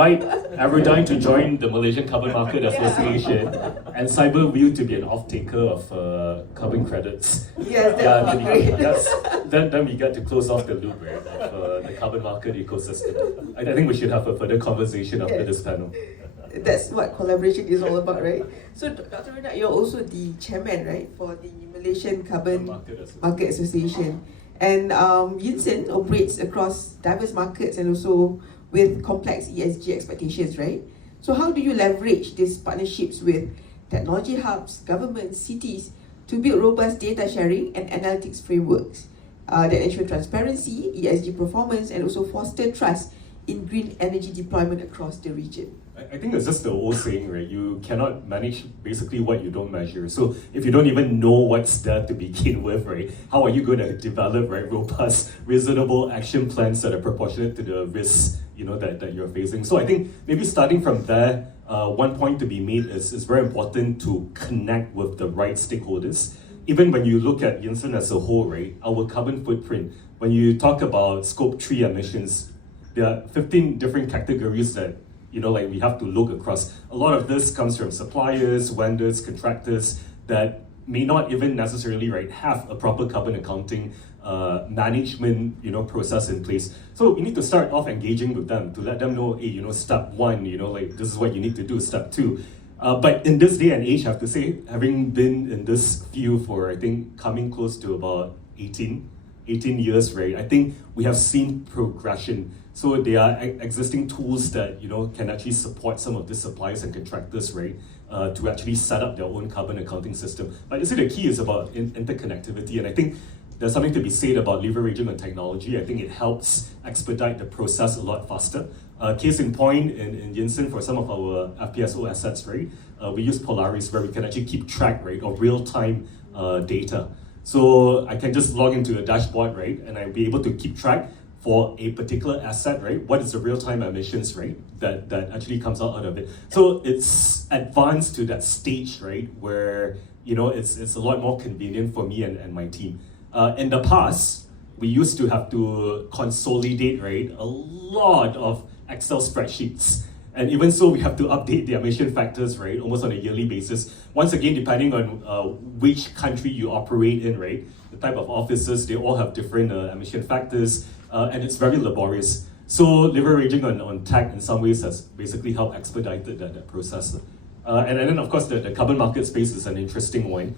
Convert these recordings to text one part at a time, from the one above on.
invite Aerodyne to join the Malaysian Carbon Market Association and Cyberview to be an offtaker of carbon credits. Yes, that would be great. Then we get to close off the loop, right, of the carbon market ecosystem. I think we should have a further conversation after this panel. That's what collaboration is all about, right? So, Dr. Renat, you're also the chairman, right, for the Malaysian Carbon Market Association. And Yinson operates across diverse markets and also with complex ESG expectations, right? So how do you leverage these partnerships with technology hubs, governments, cities to build robust data sharing and analytics frameworks that ensure transparency, ESG performance, and also foster trust in green energy deployment across the region? I think it's just the old saying, right? You cannot manage basically what you don't measure. So if you don't even know what's there to begin with, right, how are you going to develop, right, robust, reasonable action plans that are proportionate to the risks, that you're facing? So I think maybe starting from there, one point to be made is it's very important to connect with the right stakeholders. Even when you look at Yinson as a whole, right, our carbon footprint, when you talk about scope 3 emissions, there are 15 different categories that we have to look across. A lot of this comes from suppliers, vendors, contractors that may not even necessarily, right, have a proper carbon accounting management, process in place. So you need to start off engaging with them to let them know, hey, step 1, this is what you need to do, step 2. But in this day and age, I have to say, having been in this field for, I think, coming close to about 18 years, right, I think we have seen progression. So there are existing tools that can actually support some of the suppliers and contractors, right, to actually set up their own carbon accounting system. But you see, the key is about interconnectivity, and I think there's something to be said about leveraging on technology. I think it helps expedite the process a lot faster. Case in point, in Yinson, for some of our FPSO assets, right, we use Polaris, where we can actually keep track, right, of real-time data. So I can just log into a dashboard, right, and I'll be able to keep track for a particular asset, right? What is the real-time emissions, right, that actually comes out of it? So it's advanced to that stage, right, where it's a lot more convenient for me and my team. In the past, we used to have to consolidate, right, a lot of Excel spreadsheets. And even so, we have to update the emission factors, right, almost on a yearly basis. Once again, depending on which country you operate in, right, the type of offices, they all have different emission factors, and it's very laborious. So leveraging on tech in some ways has basically helped expedite that process. And then, of course, the carbon market space is an interesting one.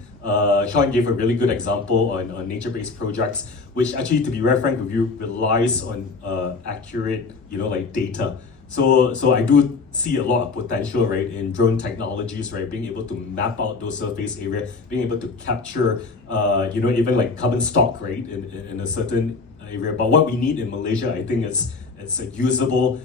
Sean gave a really good example on nature-based projects, which actually, to be very frank with you, relies on accurate, data. So I do see a lot of potential, right, in drone technologies, right, being able to map out those surface area, being able to capture, even like carbon stock, right, in a certain area. But what we need in Malaysia, I think, it's a usable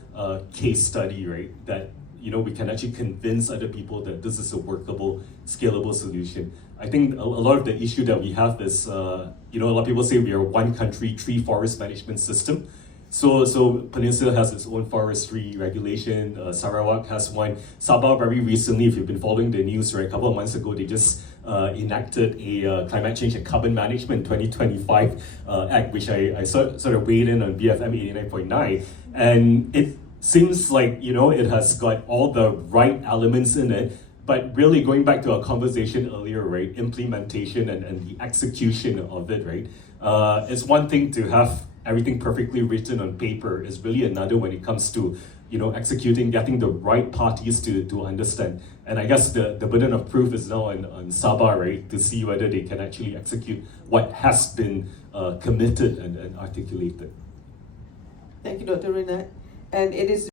case study, right, that we can actually convince other people that this is a workable, scalable solution. I think a lot of the issue that we have is, a lot of people say we are one country, 3 forest management system. So Peninsula has its own forestry regulation, Sarawak has one. Sabah, very recently, if you've been following the news, right, a couple of months ago, they just enacted a Climate Change and Carbon Management 2025 Act, which I sort of weighed in on BFM 89.9. And it seems like, it has got all the right elements in it, but really going back to our conversation earlier, right, implementation and the execution of it, right, it's one thing to have everything perfectly written on paper, is really another when it comes to executing, getting the right parties to understand. And I guess the burden of proof is now on Sabah, right, to see whether they can actually execute what has been committed and articulated. Thank you, Dr. Renat. And it is